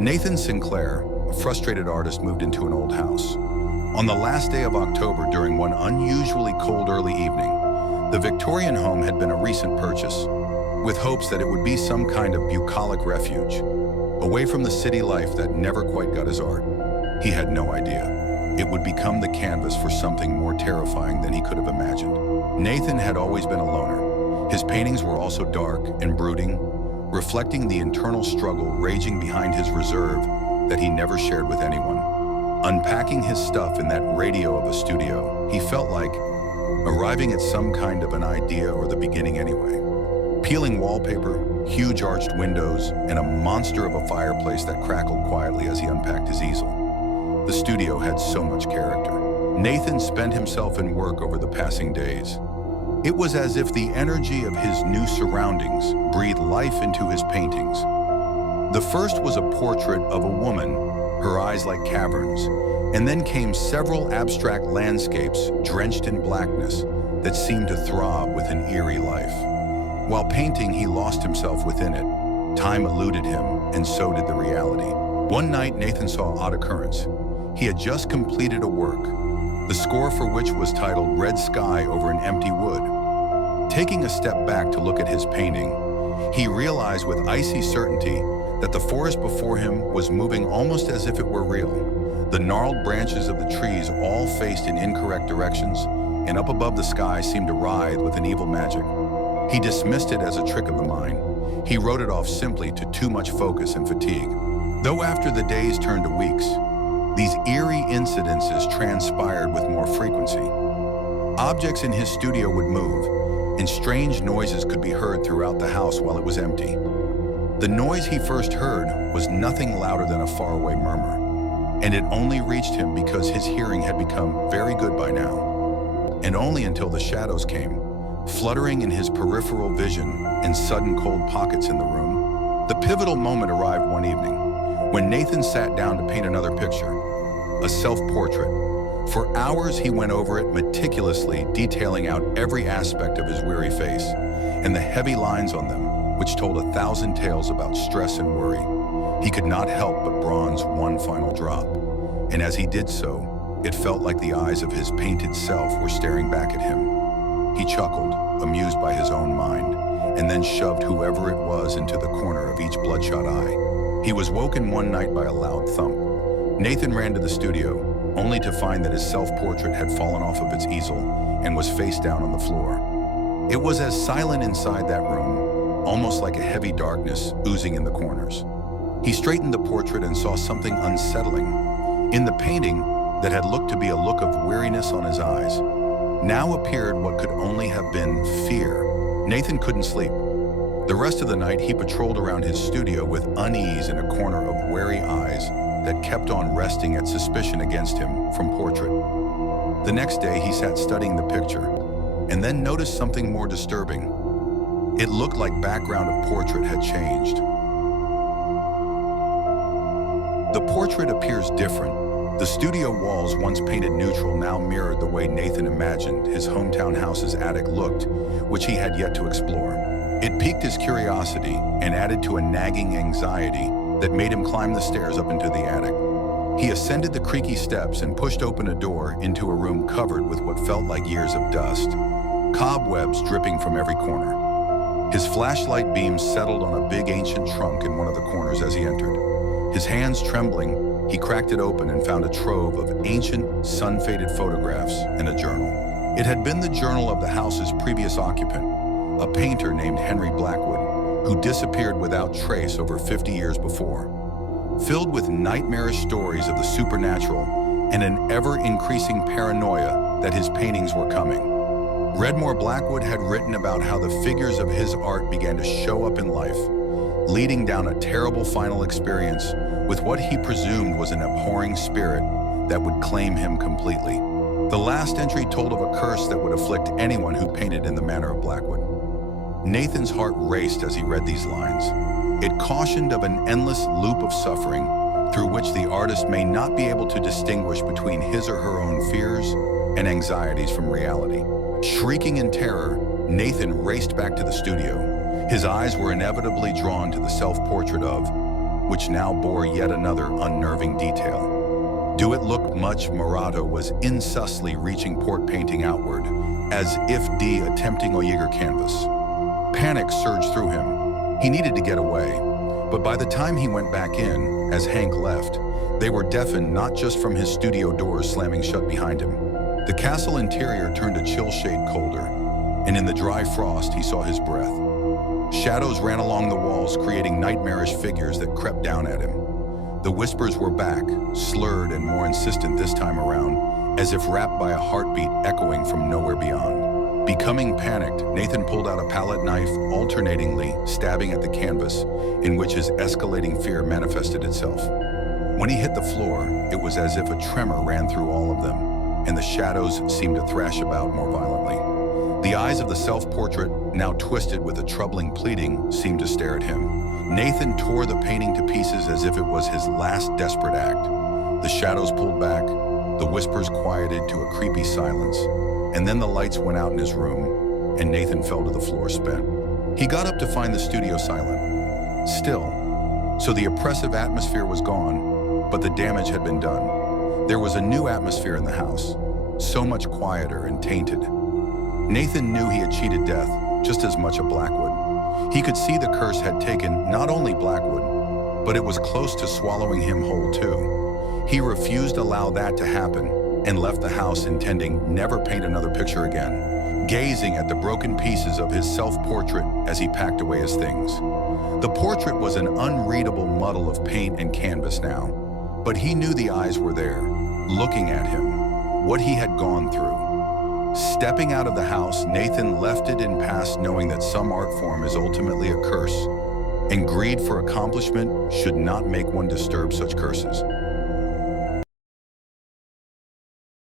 Nathan Sinclair, a frustrated artist, moved into an old house. On the last day of October, during one unusually cold early evening, the Victorian home had been a recent purchase, with hopes that it would be some kind of bucolic refuge, away from the city life that never quite got his art. He had no idea. It would become the canvas for something more terrifying than he could have imagined. Nathan had always been a loner. His paintings were also dark and brooding, reflecting the internal struggle raging behind his reserve that he never shared with anyone. Unpacking his stuff in that radio of a studio, he felt like arriving at some kind of an idea, or the beginning anyway. Peeling wallpaper, huge arched windows, and a monster of a fireplace that crackled quietly as he unpacked his easel. The studio had so much character. Nathan spent himself in work over the passing days. It was as if the energy of his new surroundings breathed life into his paintings. The first was a portrait of a woman, her eyes like caverns, and then came several abstract landscapes drenched in blackness that seemed to throb with an eerie life. While painting, he lost himself within it. Time eluded him, and so did the reality. One night, Nathan saw an odd occurrence. He had just completed a work, the score for which was titled "Red Sky Over an Empty Wood." Taking a step back to look at his painting, he realized with icy certainty that the forest before him was moving almost as if it were real. The gnarled branches of the trees all faced in incorrect directions, and up above the sky seemed to writhe with an evil magic. He dismissed it as a trick of the mind. He wrote it off simply to too much focus and fatigue. Though after the days turned to weeks, these eerie incidences transpired with more frequency. Objects in his studio would move, and strange noises could be heard throughout the house while it was empty. The noise he first heard was nothing louder than a faraway murmur, and it only reached him because his hearing had become very good by now. And only until the shadows came, fluttering in his peripheral vision and sudden cold pockets in the room. The pivotal moment arrived one evening, when Nathan sat down to paint another picture, a self-portrait. For hours he went over it meticulously, detailing out every aspect of his weary face and the heavy lines on them, which told 1,000 tales about stress and worry. He could not help but bronze one final drop, and as he did so, it felt like the eyes of his painted self were staring back at him. He chuckled, amused by his own mind, and then shoved whoever it was into the corner of each bloodshot eye. He was woken one night by a loud thump. Nathan ran to the studio, only to find that his self-portrait had fallen off of its easel and was face down on the floor. It was as silent inside that room, almost like a heavy darkness oozing in the corners. He straightened the portrait and saw something unsettling. In the painting that had looked to be a look of weariness on his eyes, now appeared what could only have been fear. Nathan couldn't sleep. The rest of the night, he patrolled around his studio with unease in a corner of wary eyes that kept on resting at suspicion against him from portrait. The next day, he sat studying the picture and then noticed something more disturbing. It looked like background of portrait had changed. The portrait appears different. The studio walls, once painted neutral, now mirrored the way Nathan imagined his hometown house's attic looked, which he had yet to explore. It piqued his curiosity and added to a nagging anxiety that made him climb the stairs up into the attic. He ascended the creaky steps and pushed open a door into a room covered with what felt like years of dust, cobwebs dripping from every corner. His flashlight beams settled on a big ancient trunk in one of the corners as he entered. His hands trembling, he cracked it open and found a trove of ancient, sun-faded photographs and a journal. It had been the journal of the house's previous occupant, a painter named Henry Blackwood, who disappeared without trace over 50 years before. Filled with nightmarish stories of the supernatural and an ever-increasing paranoia that his paintings were coming. Redmore Blackwood had written about how the figures of his art began to show up in life, leading down a terrible final experience with what he presumed was an abhorring spirit that would claim him completely. The last entry told of a curse that would afflict anyone who painted in the manner of Blackwood. Nathan's heart raced as he read these lines. It cautioned of an endless loop of suffering through which the artist may not be able to distinguish between his or her own fears and anxieties from reality. Shrieking in terror, Nathan raced back to the studio. His eyes were inevitably drawn to the self-portrait of which now bore yet another unnerving detail. "Do it look much?" Morato was insusly reaching port painting outward, as if attempting Oyger canvas. Panic surged through him. He needed to get away. But by the time he went back in, as Hank left, they were deafened not just from his studio doors slamming shut behind him. The castle interior turned a chill shade colder, and in the dry frost he saw his breath. Shadows ran along the walls, creating nightmarish figures that crept down at him. The whispers were back, slurred and more insistent this time around, as if wrapped by a heartbeat echoing from nowhere beyond. Becoming panicked, Nathan pulled out a palette knife, alternatingly stabbing at the canvas in which his escalating fear manifested itself. When he hit the floor, it was as if a tremor ran through all of them, and the shadows seemed to thrash about more violently. The eyes of the self-portrait, now twisted with a troubling pleading, seemed to stare at him. Nathan tore the painting to pieces as if it was his last desperate act. The shadows pulled back, the whispers quieted to a creepy silence, and then the lights went out in his room, and Nathan fell to the floor spent. He got up to find the studio silent. Still. So the oppressive atmosphere was gone, but the damage had been done. There was a new atmosphere in the house, so much quieter and tainted. Nathan knew he had cheated death, just as much of Blackwood. He could see the curse had taken not only Blackwood, but it was close to swallowing him whole too. He refused to allow that to happen and left the house intending never paint another picture again, gazing at the broken pieces of his self-portrait as he packed away his things. The portrait was an unreadable muddle of paint and canvas now, but he knew the eyes were there, looking at him, what he had gone through. Stepping out of the house, Nathan left it in past, knowing that some art form is ultimately a curse, and greed for accomplishment should not make one disturb such curses.